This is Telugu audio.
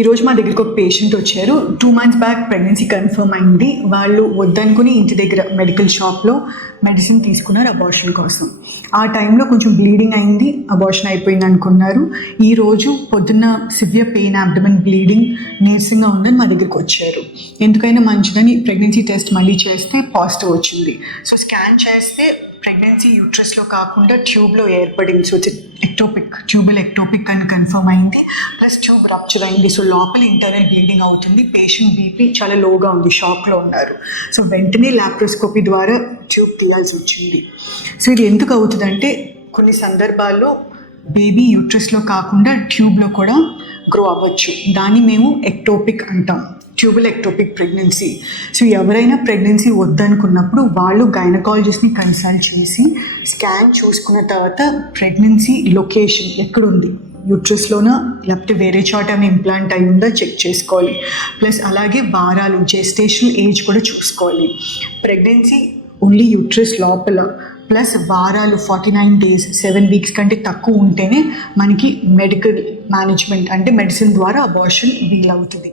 ఈరోజు మా దగ్గరికి ఒక పేషెంట్ వచ్చారు. 2 months బ్యాక్ ప్రెగ్నెన్సీ కన్ఫర్మ్ అయింది. వాళ్ళు వద్దనుకుని ఇంటి దగ్గర మెడికల్ షాప్లో మెడిసిన్ తీసుకున్నారు అబార్షన్ కోసం. ఆ టైంలో కొంచెం బ్లీడింగ్ అయింది, అబార్షన్ అయిపోయింది అనుకున్నారు. ఈరోజు పొద్దున్న సివియర్ పెయిన్, అబ్డమన్ బ్లీడింగ్, నీరసంగా ఉందని మా దగ్గరికి వచ్చారు. ఎందుకైనా మంచిదని ప్రెగ్నెన్సీ టెస్ట్ మళ్ళీ చేస్తే పాజిటివ్ వచ్చింది. సో స్కాన్ చేస్తే ప్రెగ్నెన్సీ యూట్రస్లో కాకుండా ట్యూబ్లో ఏర్పడింది. సో ఎక్టోపిక్, ట్యూబల్ ఎక్టోపిక్ అని కన్ఫర్మ్ అయింది. ప్లస్ ట్యూబ్ రప్చర్ అయింది. సో లోపల ఇంటర్నల్ బ్లీడింగ్ అవుతుంది. పేషెంట్ బీపీ చాలా లోగా ఉంది, షాక్లో ఉన్నారు. సో వెంటనే లాప్రోస్కోపీ ద్వారా ట్యూబ్ తీయాల్సి వచ్చింది. సో ఇది ఎందుకు అవుతుందంటే కొన్ని సందర్భాల్లో బేబీ యూట్రస్లో కాకుండా ట్యూబ్లో కూడా గ్రో అవ్వచ్చు. దాన్ని మేము ఎక్టోపిక్ అంటాం, ట్యూబల్ ఎక్టోపిక్ ప్రెగ్నెన్సీ. సో ఎవరైనా ప్రెగ్నెన్సీ వద్దనుకున్నప్పుడు వాళ్ళు గైనకాలజిస్ట్ని కన్సల్ట్ చేసి స్కాన్ చూసుకున్న తర్వాత ప్రెగ్నెన్సీ లొకేషన్ ఎక్కడుంది, యూట్రస్లోనా లేకపోతే వేరే చోట ఏమైనా ఇంప్లాంట్ అయి ఉందా చెక్ చేసుకోవాలి. ప్లస్ అలాగే వారాలు, జెస్టేషనల్ ఏజ్ కూడా చూసుకోవాలి. ప్రెగ్నెన్సీ ఓన్లీ యూట్రస్ లోపల ప్లస్ వారాలు 49 days, 7 weeks కంటే తక్కువ ఉంటేనే మనకి మెడికల్ మేనేజ్మెంట్ అంటే మెడిసిన్ ద్వారా అబార్షన్ వీలవుతుంది.